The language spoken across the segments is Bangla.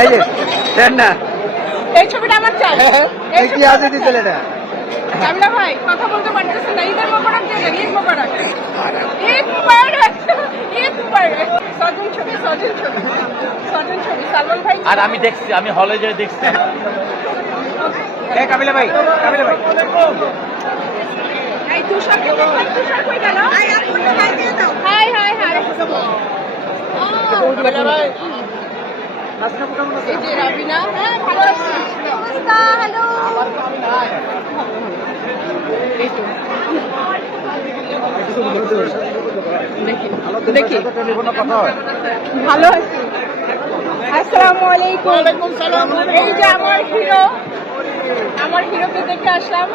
এই যে দেন না। এই ছবিটা আমার চাই। এই কি আছে দি ছেলেটা? কামলা ভাই কথা বলতে পারতেছেন না। ঈদের মোবারক দিয়ে দেন ঈদ মোবারক। ঈদ মোবারক ঈদ মোবারক। সজন ছবি সজন ছবি। সজন ছবি সালমান ভাই আর আমি দেখছি আমি হলে যেয়ে দেখছি। এই কাবিলা ভাই কাবিলা ভাই। এই তুষারকে তুষার কই গেল? Hi hi hi. Hi hi দেখি ভালো আছি আসসালামু আলাইকুম এই যে আমার হিরো আমার হিরোকে দেখে আসলাম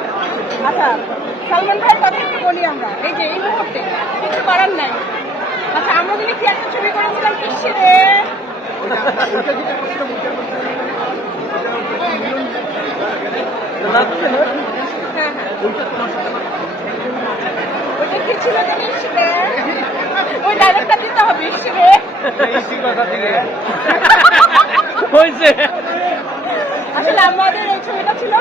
আচ্ছা সালমান ভাইয়ের কথা বলি আমরা এই যে এই মুহূর্তে। কিছু করার নাই আচ্ছা আমরা যদি কি একটা ছবি করেছিলাম কিসে রে ওই ডায়লগটা ছিল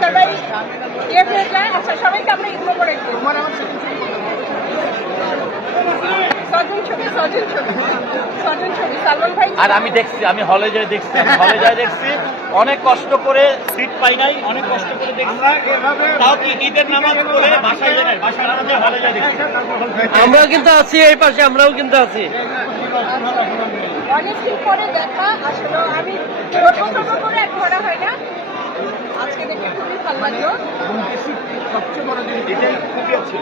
সবাই ইয়ে আচ্ছা সবাইকে আমরা ইগনোর করে সজন ছবি সজন ছবি সজন ছবি সালমান ভাই আর আমি দেখছি আমি হলে যেয়ে দেখছি আমি হলে যেয়ে দেখছি। অনেক কষ্ট করে সিট পাই নাই অনেক কষ্ট করে দেখছি। তাও কি ঈদের নামাজ পড়ে বাসায় যাই বাসায় নামাজে হলে যেয়ে দেখছি। আমরা কিন্তু আছি এই পাশে আমরাও কিন্তু আছি। অনেকদিন পরে দেখা? আসলে আমি ছোট ছোট করে এক ধরা হয় না। আজকে দেখে খুবই ভালো লাগল। সবচেয়ে বড় জিনিস এটাই খুবই আছে।